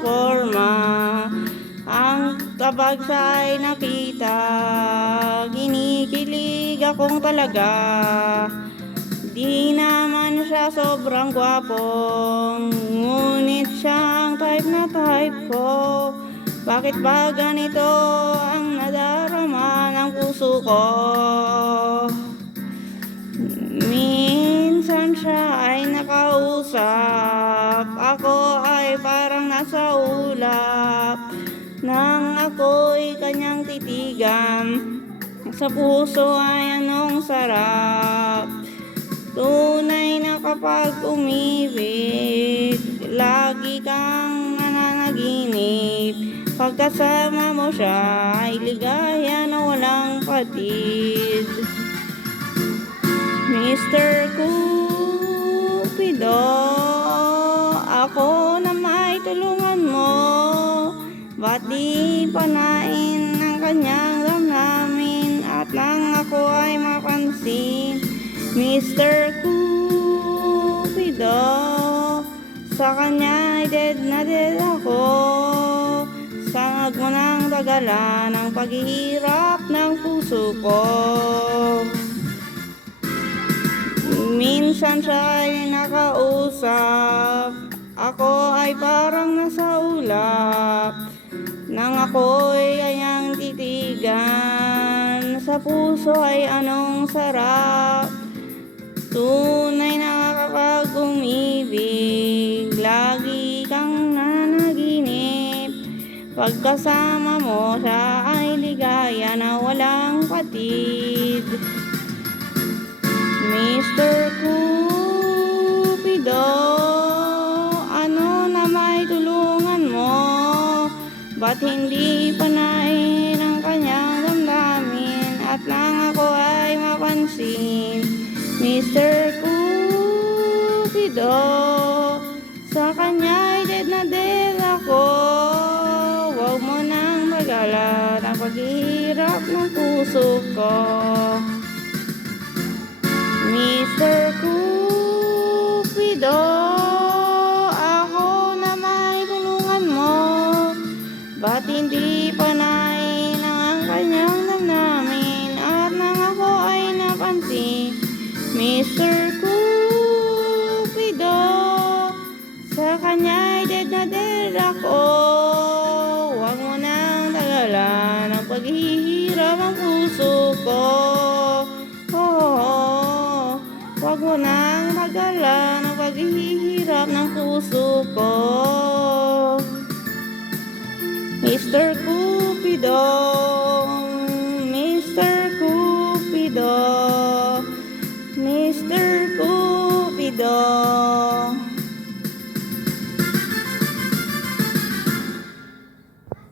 forma. Ang kapag siya'y nakita, kinikilig akong talaga. Di naman siya sobrang gwapong, ngunit siya ang type na type ko. Bakit ba ganito ang nadarama ng puso ko? Minsan siya ay nakausap, ako ay parang nasa ulap. Nang ako'y kanyang titigan, sa puso ay anong sarap. Tunay na kapag umibig, lagi kang nananaginip. Pagkasama mo siya ay ligaya na walang patid. Mr. Cupido, ako na may tulungan mo. Ba't di panain ang kanyang damdamin at nang ako ay mapansin? Mr. Cupido, sa kanya ay dead na dead ako. Sangag mo ng dagalan ang paghihirap ng puso ko. Minsan siya'y nakausap, ako ay parang nasa ulap. Nang ako'y kanyang titigan, sa puso ay anong sarap. Tunay na kapag umibig, lagi kang nanaginip. Pagkasama mo siya ay ligaya na walang patid. Mr. Cupido, ano na may tulungan mo? Ba't hindi panain ang kanyang damdamin at nang ako ay mapansin? Mr. Cupido, sa kanya ay dead na dead ako. Huwag mo nang magalan ang paghihirap ng puso ko. Mr. Cupido, ako na may tulungan mo. Ba't hindi panain ang kanyang damdamin at nang ako ay napansin? Mr. Cupido, sa kanya ay dead na dead ako. Huwag mo nang tagalan ang paghihirap ng puso ko. Huwag mo nang tagalan ang paghihirap ng puso ko. Mr. Cupido, Mr. Cupido, Mr.